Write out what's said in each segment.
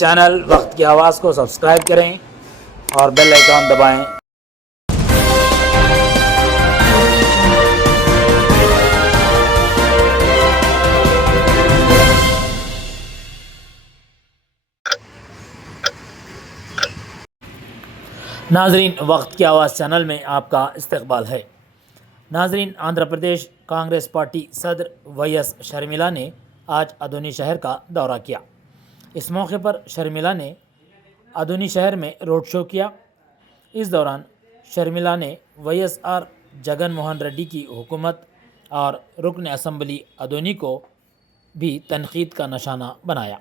Channel वक्त की आवाज़ को सब्सक्राइब करें और बेल आइकॉन दबाएं। नाजरीन, वक्त की आवाज़ चैनल में आपका इस्तकबाल है। नाजरीन, आंध्र प्रदेश कांग्रेस पार्टी सदर YS शर्मिला ने आज अदोनी शहर का दौरा किया। इस मौके पर शर्मिला ने अदोनी शहर में रोड शो किया। इस दौरान शर्मिला ने YSR जगन मोहन रेड्डी की हुकूमत और रुकन असम्बली अदोनी को भी तनकीद का निशाना बनाया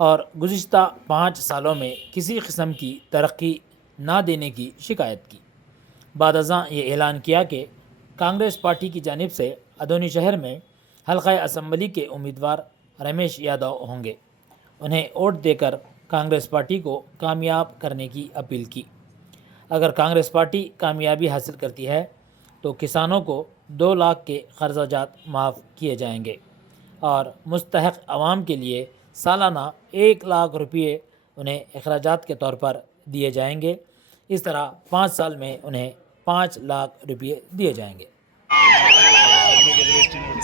और गुज़िश्ता 5 सालों में किसी किस्म की तरक्की ना देने की शिकायत की। बादअज़ां ये ऐलान किया कि कांग्रेस पार्टी की जानिब से अदोनी शहर में हल्का असम्बली के उम्मीदवार रमेश यादव होंगे। उन्हें वोट देकर कांग्रेस पार्टी को कामयाब करने की अपील की। अगर कांग्रेस पार्टी कामयाबी हासिल करती है तो किसानों को 2 लाख के कर्जाजात माफ़ किए जाएंगे और मुस्तहक़ अवाम के लिए सालाना 1 लाख रुपये उन्हें अखराजात के तौर पर दिए जाएंगे। इस तरह 5 साल में उन्हें 5 लाख रुपये दिए जाएंगे।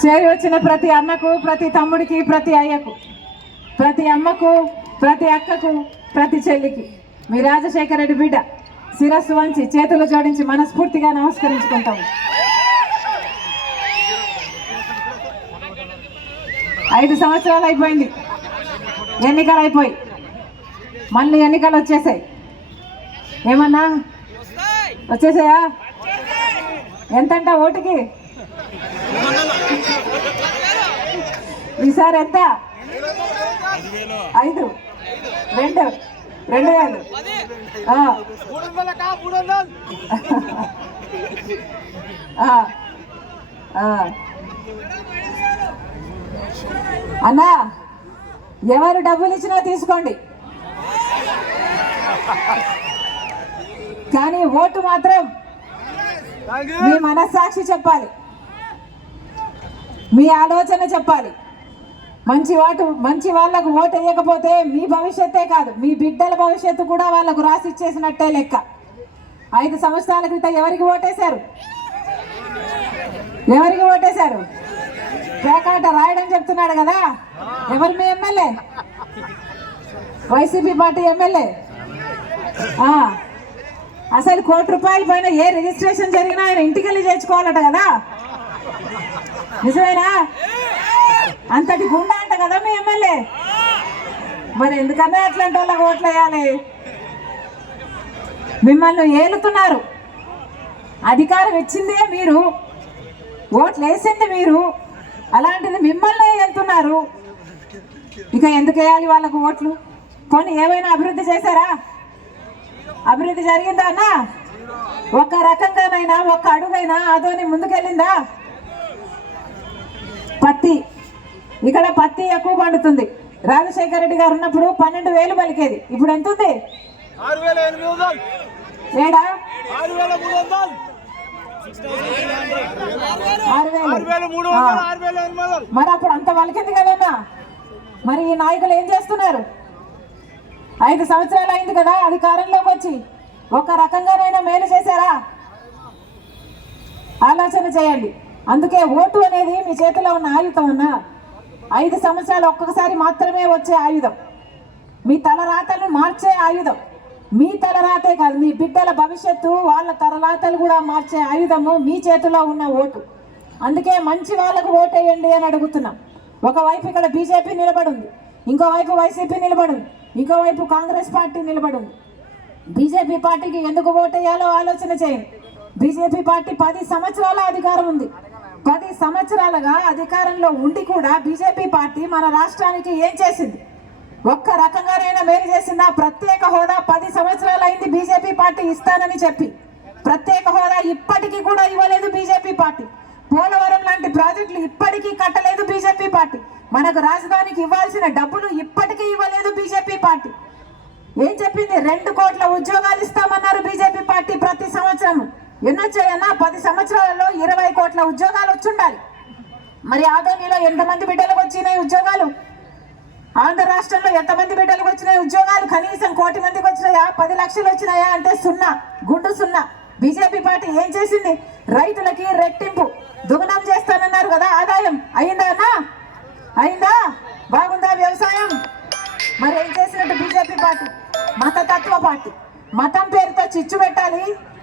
చేరి వచ్చిన ప్రతి అన్నకు, ప్రతి తమ్ముడికి, ప్రతి అయ్యకు, ప్రతి అమ్మకు, ప్రతి అక్కకు, ప్రతి చెల్లికి మీ రాజశేఖర రెడ్డి బిడ్డ శిరస్సు వంచి చేతులు జోడించి మనస్ఫూర్తిగా నమస్కరించుకుంటాము. 5 సంవత్సరాలు అయిపోయింది, ఎన్నికలు అయిపోయి మళ్ళీ ఎన్నికలు వచ్చేసాయి. ఏమన్నా వచ్చేసాయా? ఎంతంట ఓటుకి? ఈసారి ఎంత? 5 2 2000 అన్నా, ఎవరు డబ్బులు ఇచ్చినా తీసుకోండి, కానీ ఓటు మాత్రం మీ మనస్సాక్షి చెప్పాలి, మీ ఆలోచన చెప్పాలి. మంచి వాళ్ళకు ఓటు వేయకపోతే మీ భవిష్యత్తే కాదు, మీ బిడ్డల భవిష్యత్తు కూడా వాళ్ళకు రాసి ఇచ్చేసినట్టే లెక్క. 5 సంవత్సరాల క్రితం ఎవరికి ఓటేశారు? ఎవరికి ఓటేశారు? పేకాట రాయడం చెప్తున్నాడు కదా, ఎవరు మీ ఎమ్మెల్యే? YCP party MLA. అసలు ₹1,00,00,000 పైన ఏ రిజిస్ట్రేషన్ జరిగినా ఆయన ఇంటికి వెళ్ళి చేర్చుకోవాలట కదా, నిజమేనా? అంతటి గుండా అంట కదా మీ ఎమ్మెల్యే. మరి ఎందుకన్నా అట్లాంటి వాళ్ళకి ఓట్లు వేయాలి? మిమ్మల్ని ఏలుతున్నారు, అధికారం ఇచ్చిందే మీరు, ఓట్లు వేసింది మీరు, అలాంటిది మిమ్మల్ని వెళ్తున్నారు. ఇక ఎందుకు వేయాలి వాళ్ళకు ఓట్లు? పోనీ ఏమైనా అభివృద్ధి చేశారా? అభివృద్ధి జరిగిందా అన్నా? ఒక్క రకంగానైనా, ఒక్క అడుగైనా అదోని ముందుకెళ్ళిందా? పత్తి, ఇక్కడ పత్తి ఎక్కువ పండుతుంది. రాజశేఖర రెడ్డి గారు ఉన్నప్పుడు 12,000 పలికేది, ఇప్పుడు ఎంత ఉంది? 6,800. ఏడా 6,300. మరి అప్పుడు అంత పలికింది కదన్నా. మరి ఈ నాయకులు ఏం చేస్తున్నారు? 5 సంవత్సరాలు అయింది కదా అధికారంలోకి వచ్చి, ఒక రకంగానైనా మేలు చేశారా? ఆలోచన చేయండి. అందుకే ఓటు అనేది మీ చేతిలో ఉన్న ఆయుధం అన్నా. 5 సంవత్సరాలు ఒక్కొక్కసారి మాత్రమే వచ్చే ఆయుధం, మీ తలరాతలను మార్చే ఆయుధం. మీ తలరాతే కాదు, మీ బిడ్డల భవిష్యత్తు, వాళ్ళ తలరాతలు కూడా మార్చే ఆయుధము మీ చేతిలో ఉన్న ఓటు. అందుకే మంచి వాళ్ళకు ఓటేయండి అని అడుగుతున్నాం. ఒకవైపు ఇక్కడ బీజేపీ నిలబడింది, ఇంకోవైపు వైసీపీ నిలబడింది, ఇంకోవైపు కాంగ్రెస్ పార్టీ నిలబడింది. బీజేపీ పార్టీకి ఎందుకు ఓటేయాలో ఆలోచన చేయండి. బీజేపీ పార్టీ 10 సంవత్సరాల అధికారం ఉంది. 10 సంవత్సరాలుగా అధికారంలో ఉండి కూడా బీజేపీ పార్టీ మన రాష్ట్రానికి ఏం చేసింది? ఒక్క రకంగానైనా మేలు చేసిందా? ప్రత్యేక హోదా 10 సంవత్సరాలు అయింది బీజేపీ పార్టీ ఇస్తానని చెప్పి, ప్రత్యేక హోదా ఇప్పటికీ కూడా ఇవ్వలేదు బీజేపీ పార్టీ. పోలవరం లాంటి ప్రాజెక్టులు ఇప్పటికీ కట్టలేదు బీజేపీ పార్టీ. మనకు రాజధానికి ఇవ్వాల్సిన డబ్బులు ఇప్పటికీ ఇవ్వలేదు బీజేపీ పార్టీ. ఏం చెప్పింది? 2 కోట్ల ఉద్యోగాలు ఇస్తామన్నారు బీజేపీ పార్టీ ప్రతి సంవత్సరం. ఎన్నొచ్చాయన్నా? 10 సంవత్సరాలలో 20 కోట్ల ఉద్యోగాలు వచ్చుండాలి. మరి ఆదోనిలో ఎంతమంది బిడ్డలకు వచ్చినాయి ఉద్యోగాలు? ఆంధ్ర రాష్ట్రంలో ఎంతమంది బిడ్డలకు వచ్చినాయి ఉద్యోగాలు? కనీసం 1 కోటి మందికి వచ్చినాయా? 10 లక్షలు వచ్చినాయా అంటే సున్నా, గుండు సున్నా. బీజేపీ పార్టీ ఏం చేసింది? రైతులకి రెట్టింపు దుగుణం చేస్తానన్నారు కదా, ఆదాయం అయిందా అన్నా? అయిందా? బాగుందా వ్యవసాయం? మరి ఏం చేసినట్టు బీజేపీ పార్టీ? మతతత్వ పార్టీ. మతం పేరుతో చిచ్చు పెట్టాలి,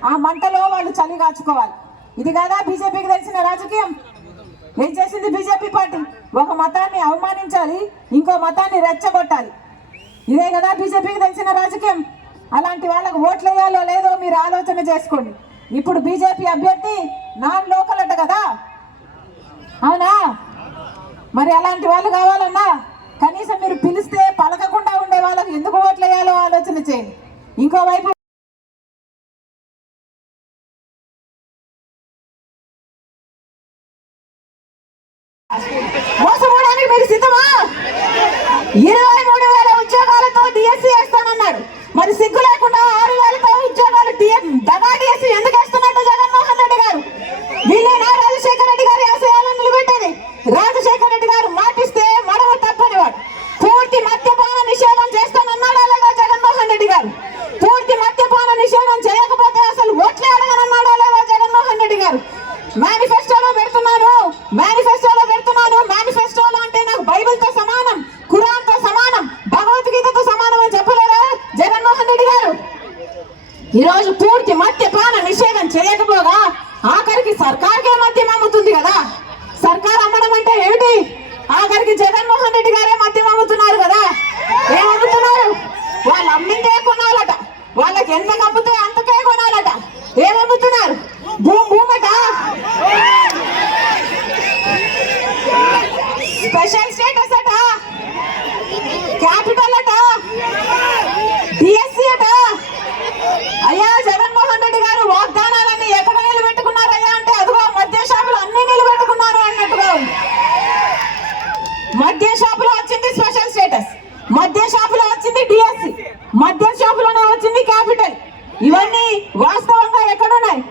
ఆ మంటలో వాళ్ళు చలి కాచుకోవాలి. ఇది కదా బీజేపీకి తెలిసిన రాజకీయం? ఏం చేసింది బీజేపీ పార్టీ? ఒక మతాన్ని అవమానించాలి, ఇంకో మతాన్ని రెచ్చగొట్టాలి. ఇదే కదా బీజేపీకి తెలిసిన రాజకీయం? అలాంటి వాళ్ళకు ఓట్లు వేయాలో లేదో మీరు ఆలోచన చేసుకోండి. ఇప్పుడు బీజేపీ అభ్యర్థి నాన్ లోకల్ అట కదా, అవునా? మరి అలాంటి వాళ్ళు కావాలన్నా కనీసం మీరు పిలిస్తే పలకకుండా ఉండే వాళ్ళకు ఎందుకు ఓట్లు వేయాలో ఆలోచన చేయండి. ఇంకోవైపు మోసపోవడానికి మీరు సిద్ధమా? 23,000 ఉద్యోగాలతో డిఎస్సీ వేస్తానన్నాడు. మరి సిగ్గు లేకుండా 6,000తో ఉద్యోగాలు దగా డిఎస్సీ ఎందుకు వేస్తున్నట్టు జగన్మోహన్ రెడ్డి గారు? వీళ్ళేనా రాజశేఖర రెడ్డి గారి ఆశయాలను నిలబెట్టేది? రాజశేఖర రెడ్డి గారు మాటిస్తే మడవ తప్పనివాడు. పూర్తి మద్యపాన నిషేధం చేస్తానన్నాడా లేదా జగన్మోహన్ రెడ్డి గారు? పూర్తి మద్యపాన నిషేధం చేయకపోతే అసలు ఓట్లే అడగనన్నాడా లేదా జగన్మోహన్ రెడ్డి గారు? మేనిఫెస్టోలో పెడుతున్నాను, మేనిఫెస్టోలో అంటే నాకు బైబిల్తో సమానం, ఖురాన్తో సమానం, భగవద్గీతతో సమానం అని చెప్పలేదా జగన్మోహన్ రెడ్డి గారు? ఈరోజు పూర్తి మద్యపాన నిషేధం చేయకపోగా ఆఖరికి సర్కార్కే మద్యం అమ్ముతుంది కదా. సర్కార్ అమ్మడం అంటే ఏమిటి? ఆఖరికి జగన్మోహన్ రెడ్డి గారే మద్యం అమ్ముతున్నారు కదా. ఏమమ్ముతున్నారు? వాళ్ళు అమ్మిందే కొనాలట, వాళ్ళకి ఎంత అమ్ముతే అంతకే కొనాలట. ఏమమ్ముతున్నారు? భూమట, స్పెషల్ స్టేటస్ అట, క్యాపిటల్ అట, డిఎస్సీ అట. అయ్యా జగన్మోహన్ రెడ్డి గారు వాగ్దానాలన్నీ ఎక్కడ నిలబెట్టుకున్నారయ్యా అంటే అదిగో మద్య షాపులు అన్ని నిలబెట్టుకున్నారు అన్నట్టుగా ఉంది. మద్య షాపులో వచ్చింది స్పెషల్ స్టేటస్, మద్య షాపులో వచ్చింది డిఎస్సీ, మద్య షాపులోనే వచ్చింది క్యాపిటల్. ఇవన్నీ వాస్తవంగా ఎక్కడున్నాయి?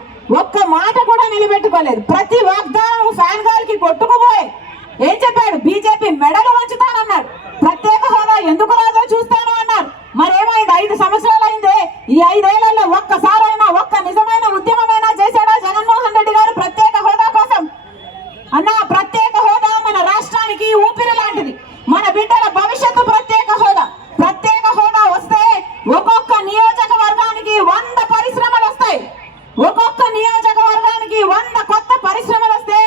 ఒక్క మాట కూడా నిలబెట్టుకోలేదు. ప్రతి వాగ్దానం ఫ్యాన్ గాలికి కొట్టుకుపోయి ఏం చెప్పాడు? బీజేపీ మెడలు వంచుతానన్నాడు. ప్రత్యేక హోదా ఎందుకు రాదో చూస్తాను అన్నారు. మరేమైంది? 5 సంవత్సరాలు అయిందే. ఈ 5 ఏళ్లలో ఒక్కసారైనా ఒక్క నిజమైన ఉద్యమమైనా చేశాడా జగన్మోహన్ రెడ్డి గారు ప్రత్యేక హోదా కోసం? అన్నా, ప్రత్యేక హోదా మన రాష్ట్రానికి ఊపిరి లాంటిది. మన బిడ్డల భవిష్యత్తు ప్రత్యేక హోదా. ప్రత్యేక హోదా వస్తే ఒక్కొక్క నియోజకవర్గానికి 100 పరిశ్రమలు వస్తాయి. ఒక్కొక్క నియోజకవర్గానికి 100 కొత్త పరిశ్రమలు వస్తే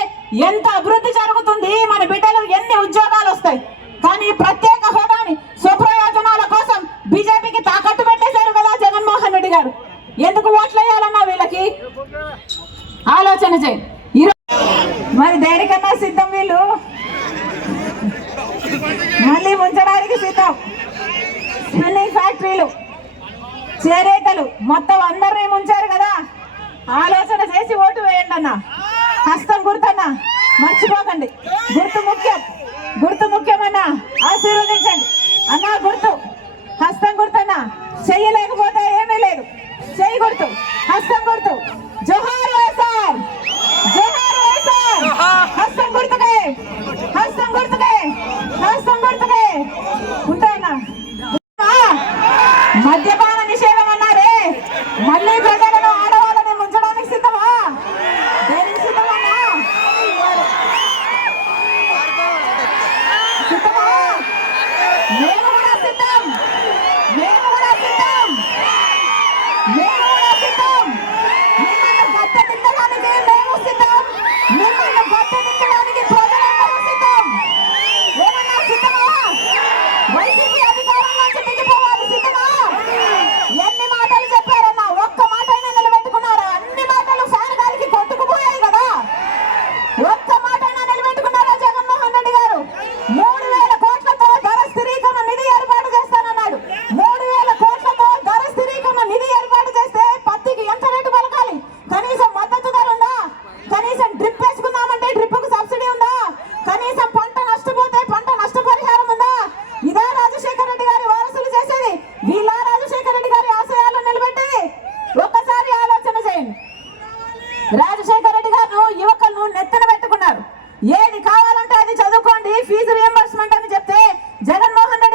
ఎంత అభివృద్ధి జరుగుతుంది? మన బిడ్డలు ఎన్ని ఉద్యోగాలు వస్తాయి? కానీ ప్రత్యేక హోదాని స్వప్రయోజనాల కోసం బీజేపీకి తాకట్టు పెట్టేశారు కదా జగన్మోహన్ రెడ్డి గారు. ఎందుకు ఓట్లు వేయాలన్నా వీళ్ళకి? ఆలోచన చేయండి. మరి దేనికన్నా సిద్ధం వీళ్ళు, మళ్ళీ ముంచడానికి సిద్ధం. స్పిన్నింగ్ ఫ్యాక్టరీలు, చేరేతలు మొత్తం అందరినీ ముంచారు కదా. ఆలోచన చేసి ఓటు వేయండి అన్న. హస్తం గుర్తన్నా, మర్చిపోకండి. గుర్తు ముఖ్యం, గుర్తు ముఖ్యమన్నా. ఆశీర్వదించండి అన్నా. గుర్తు, హస్తం గుర్తన్నా. చెయ్యి లేకపోతే ఏమీ లేదు. చెయ్యి గుర్తు, హస్తం గుర్తు. జోహార్ వైఎస్ఆర్, జోహార్ వైఎస్ఆర్. హస్తం గుర్తుకే, హస్తం గుర్తుకే, హస్తం గుర్తుకే. ఉంటాయన్నా. మద్యపాన నిషేధం అన్నారే, మళ్ళీ ప్రజలను ఆడవాళ్ళని ముంచడానికి సిద్ధమా? దేనికి సిద్ధమన్నా? సిద్ధమా? మేము కూడా సిద్ధం, మేము కూడా సిద్ధం, మేము కూడా సిద్ధం. మిమ్మల్ని గద్దెదించడానికి మేము సిద్ధం, మిమ్మల్ని గద్దెదించడానికి ప్రజలందరూ సిద్ధం. ఏమన్నా సిద్ధమా? వైసీపీ అధికారంలోంచి దిగిపోవాలి సిద్ధమా? ఎన్ని మాటలు చెప్పారన్నా, ఒక్క మాట అయినా నిలబెట్టుకున్నారా? అన్ని మాటలు ఫ్యాన్ గాలికి కొట్టుకుపోయాయి కదా. ఒక్క మాట అయినా నిలబెట్టుకున్నారా జగన్మోహన్ రెడ్డి గారు? 3,000 కోట్లతో ధర స్థిరీకరణ నిధి ఏర్పాటు చేస్తానన్నాడు. 3,000 కోట్లతో ధర స్థిరీకరణ నిధి ఏర్పాటు చేస్తే పత్తికి ఎంత రేటు పలకాలి? కనీసం మద్దతు ధర ఉందా? కనీసం డ్రిప్ వేసుకుందామంటే డ్రిప్కు సబ్సిడీ ఉందా? కనీసం పంట నష్టపోతే పంట నష్టపరిహారం ఉందా? ఇదా రాజశేఖర రెడ్డి గారి వారసులు చేసేది? వీళ్ళ రాజశేఖర రెడ్డి గారి ఆశయాలను నిలబెట్టేది? ఒక్కసారి ఆలోచన చేయండి. రాజశేఖర రెడ్డి గారు యువకులను నెత్తిన పెట్టుకున్నారు. ఏది కావాలంటే అది చదువుకోండి, ఫీజు రియంబర్స్మెంట్ అని చెప్తే జగన్మోహన్ రెడ్డి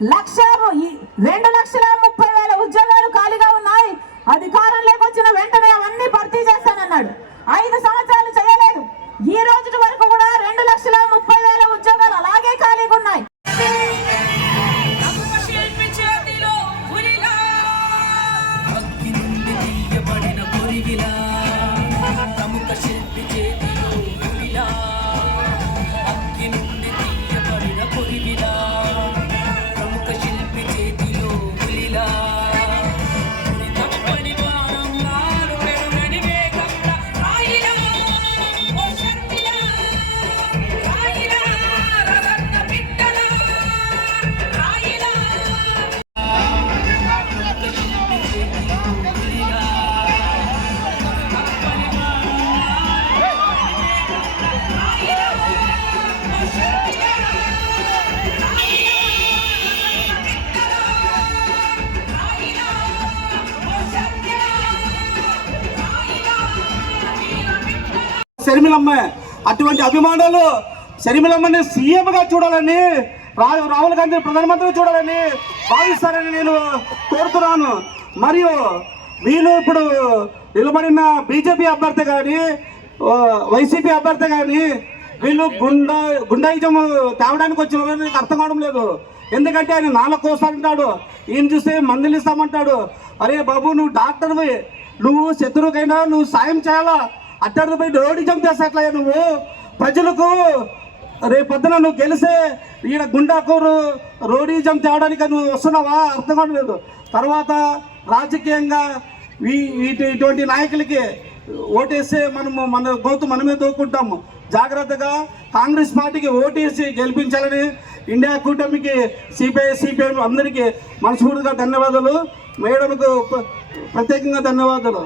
2,30,000 ఉద్యోగాలు ఖాళీగా ఉన్నాయి. అధికారంలోకి వచ్చిన వెంటనే అవన్నీ భర్తీ చేస్తానన్నాడు. 5 సంవత్సరాలు చేయలేదు. ఈ రోజు వరకు కూడా 2,30,000 ఉద్యోగాలు అలాగే ఖాళీగా ఉన్నాయి. షర్మిలమ్మ అటువంటి అభిమానులు షర్మిలమ్మని సీఎంగా చూడాలని, రాహుల్ గాంధీ ప్రధానమంత్రి చూడాలని భావిస్తారని నేను కోరుతున్నాను. మరియు వీళ్ళు ఇప్పుడు నిలబడిన బీజేపీ అభ్యర్థి కానీ వైసీపీ అభ్యర్థి కానీ వీళ్ళు గుండాయిజం తేవడానికి వచ్చిన నాకు అర్థం కావడం లేదు. ఎందుకంటే ఆయన 4 కోసాలంటాడు, ఈయన చూస్తే మందులు ఇస్తామంటాడు. అరే బాబు, నువ్వు డాక్టర్వి, నువ్వు శత్రువుకైనా నువ్వు సాయం చేయాలా. అట్టడిపై రోడిజం చేసేట్లా నువ్వు ప్రజలకు రేపొద్దున నువ్వు గెలిస్తే ఈయన గుండాకూరు రోడిజం తేవడానికి నువ్వు వస్తున్నావా? అర్థం కావట్లేదు. తర్వాత రాజకీయంగా ఇటువంటి నాయకులకి ఓటేస్తే మన గోతు మనమే దూకుంటాము. జాగ్రత్తగా కాంగ్రెస్ పార్టీకి ఓటేసి గెలిపించాలని ఇండియా కూటమికి సిపిఐ అందరికీ మనస్ఫూర్తిగా ధన్యవాదాలు. మేడంకు ప్రత్యేకంగా ధన్యవాదాలు.